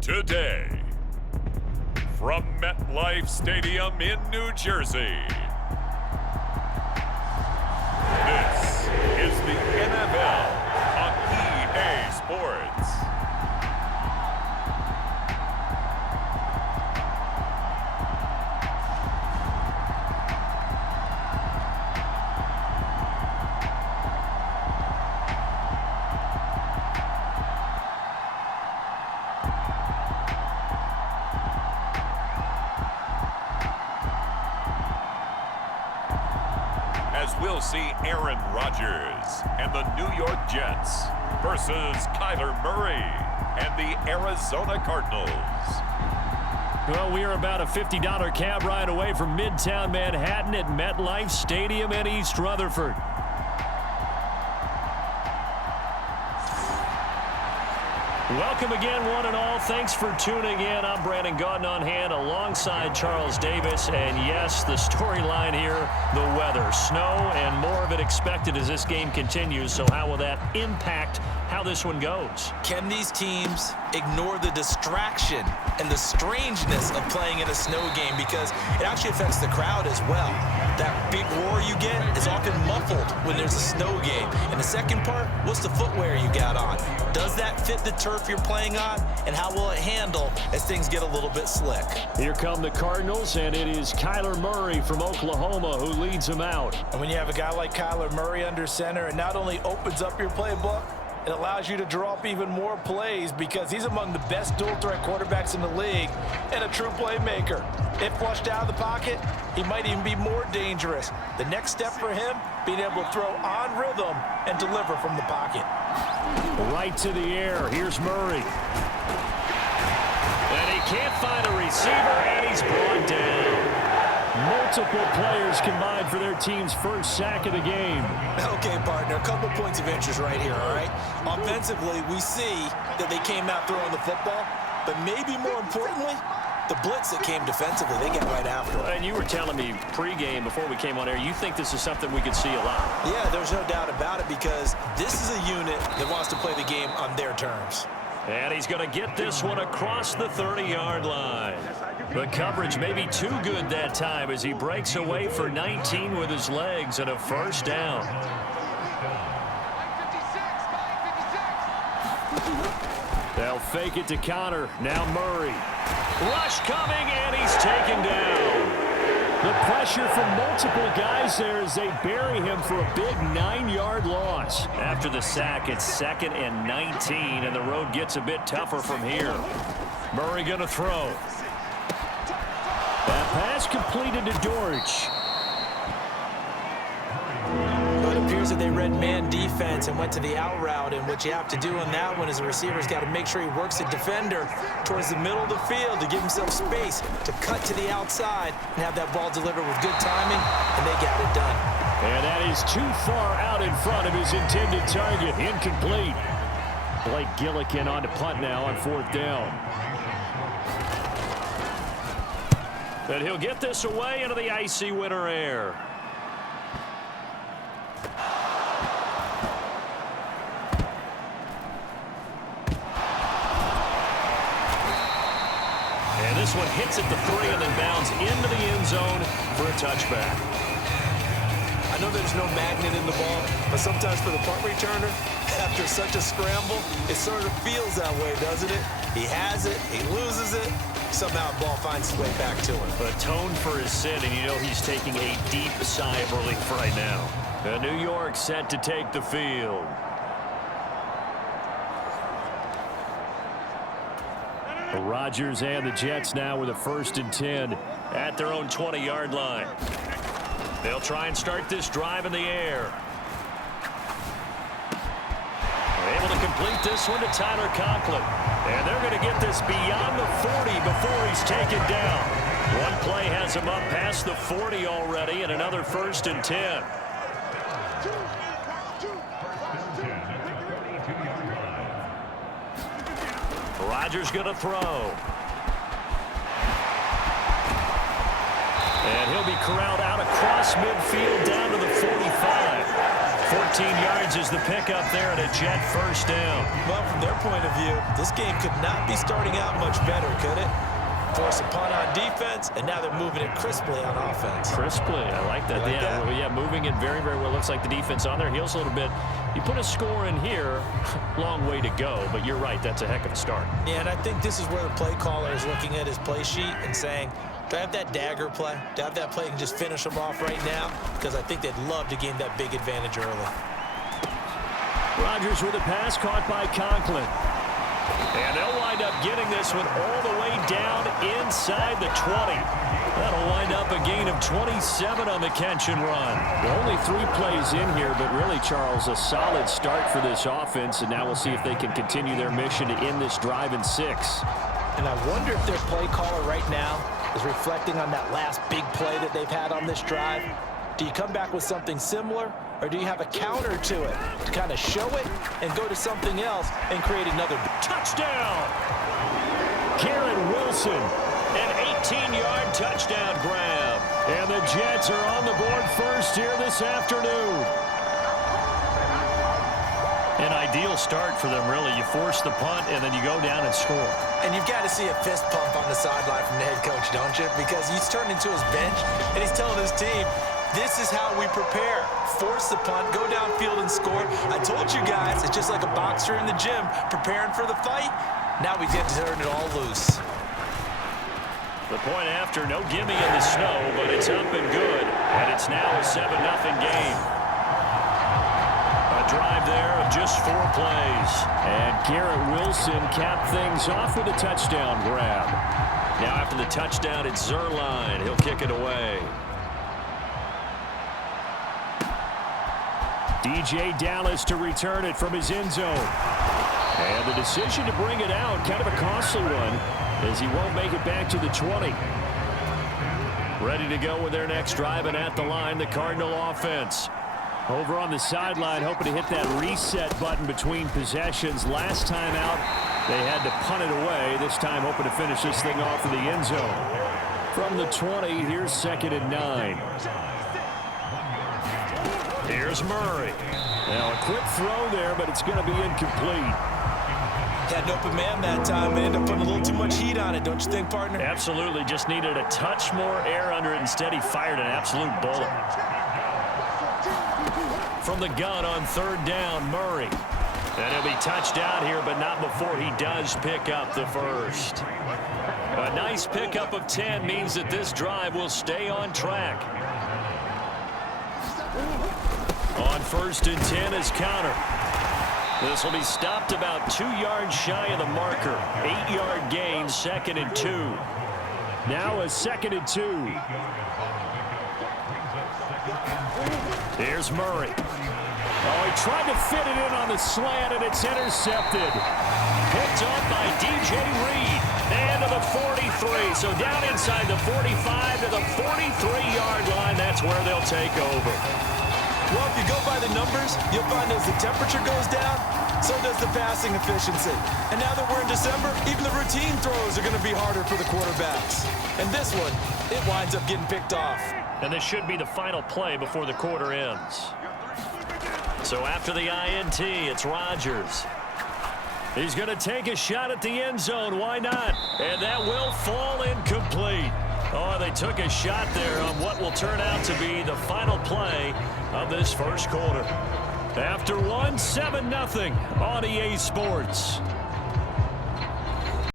Today, from MetLife Stadium in New Jersey, this is the NFL on EA Sports. As we'll see Aaron Rodgers and the New York Jets versus Kyler Murray and the Arizona Cardinals. Well, we are about a $50 cab ride away from Midtown Manhattan at MetLife Stadium in East Rutherford. Welcome again, one and all. Thanks for tuning in. I'm Brandon Gaudin on hand alongside Charles Davis. And yes, the storyline here, the weather. Snow and more of it expected as this game continues. So how will that impact how this one goes? Can these teams ignore the distraction and the strangeness of playing in a snow game? Because it actually affects the crowd as well. That big roar you get is often muffled when there's a snow game. And the second part, what's the footwear you got on? Does that fit the turf you're playing on? And how will it handle as things get a little bit slick? Here come the Cardinals, and it is Kyler Murray from Oklahoma who leads them out. And when you have a guy like Kyler Murray under center, it not only opens up your playbook, it allows you to draw up even more plays because he's among the best dual-threat quarterbacks in the league and a true playmaker. If flushed out of the pocket, he might even be more dangerous. The next step for him, being able to throw on rhythm and deliver from the pocket. Right to the air. Here's Murray. And he can't find a receiver, and he's brought down. Multiple players combined for their team's first sack of the game. Okay, partner, a couple points of interest right here, all right? Offensively, we see that they came out throwing the football, but maybe more importantly, the blitz that came defensively, they got right after it. And you were telling me pregame before we came on air, you think this is something we could see a lot. Yeah, there's no doubt about it because this is a unit that wants to play the game on their terms. And he's going to get this one across the 30-yard line. The coverage may be too good that time as he breaks away for 19 with his legs and a first down. They'll fake it to Connor. Now Murray. Rush coming, and he's taken down. The pressure from multiple guys there as they bury him for a big 9-yard loss. After the sack, it's 2nd and 19, and the road gets a bit tougher from here. Murray going to throw. That pass completed to Dortch. But it appears that they read man defense and went to the out route, and what you have to do on that one is the receiver's got to make sure he works the defender towards the middle of the field to give himself space to cut to the outside and have that ball delivered with good timing, and they got it done. And that is too far out in front of his intended target. Incomplete. Blake Gillikin on to punt now on 4th down. But he'll get this away into the icy winter air. And this one hits at the 3 and then bounds into the end zone for a touchback. I know there's no magnet in the ball, but sometimes for the punt returner, after such a scramble, it sort of feels that way, doesn't it? He has it, he loses it, somehow the ball finds its way back to him. Atoned for his sin, and you know he's taking a deep sigh of relief right now. New York set to take the field. Rodgers and the Jets now with a 1st and 10 at their own 20-yard line. They'll try and start this drive in the air. Able to complete this one to Tyler Conklin. And they're going to get this beyond the 40 before he's taken down. One play has him up past the 40 already, and another 1st and 10. Rodgers going to throw. And he'll be corralled out across midfield down to the 45. 14 yards is the pickup there and a Jet first down. Well, from their point of view, this game could not be starting out much better, could it? Force a punt on defense, and now they're moving it crisply on offense. Crisply, I like that. Yeah, moving it very, very well. Looks like the defense on their heels a little bit. You put a score in here, long way to go, but you're right, that's a heck of a start. Yeah, and I think this is where the play caller is looking at his play sheet and saying, do I have that dagger play? Do I have that play and just finish them off right now? Because I think they'd love to gain that big advantage early. Rodgers with a pass caught by Conklin. And they'll wind up getting this one all the way down inside the 20. That'll wind up a gain of 27 on the catch and run. Only 3 plays in here, but really, Charles, a solid start for this offense. And now we'll see if they can continue their mission to end this drive in 6. And I wonder if their play caller right now is reflecting on that last big play that they've had on this drive. Do you come back with something similar, or do you have a counter to it to kind of show it and go to something else and create another touchdown? Garrett Wilson, an 18-yard touchdown grab. And the Jets are on the board first here this afternoon. An ideal start for them, really. You force the punt, and then you go down and score. And you've got to see a fist pump on the sideline from the head coach, don't you? Because he's turned into his bench, and he's telling his team, this is how we prepare. Force the punt, go downfield and score. I told you guys, it's just like a boxer in the gym preparing for the fight. Now we get to turn it all loose. The point after, no gimme in the snow, but it's up and good. And it's now a 7-0 game. A drive there of just 4 plays. And Garrett Wilson capped things off with a touchdown grab. Now after the touchdown, it's Zerline. He'll kick it away. DJ Dallas to return it from his end zone. And the decision to bring it out, kind of a costly one, as he won't make it back to the 20. Ready to go with their next drive, and at the line, the Cardinal offense. Over on the sideline, hoping to hit that reset button between possessions. Last time out, they had to punt it away. This time, hoping to finish this thing off in the end zone. From the 20, here's 2nd and 9. Here's Murray. Now a quick throw there, but it's going to be incomplete. Had an open man that time. They ended up putting a little too much heat on it, don't you think, partner? Absolutely. Just needed a touch more air under it. Instead, he fired an absolute bullet. From the gun on 3rd down, Murray. And he'll be touched out here, but not before he does pick up the first. A nice pickup of 10 means that this drive will stay on track. On 1st and 10 is counter. This will be stopped about 2 yards shy of the marker. 8-yard gain, 2nd and 2. Now a 2nd and 2. Here's Murray. Oh, he tried to fit it in on the slant, and it's intercepted. Picked up by DJ Reed. And to the 43. So down inside the 45 to the 43-yard line. That's where they'll take over. Well, if you go by the numbers, you'll find as the temperature goes down, so does the passing efficiency. And now that we're in December, even the routine throws are going to be harder for the quarterbacks. And this one, it winds up getting picked off. And this should be the final play before the quarter ends. So after the INT, it's Rodgers. He's going to take a shot at the end zone. Why not? And that will fall incomplete. Oh, they took a shot there on what will turn out to be the final play of this first quarter. After one, 7-0 on EA Sports.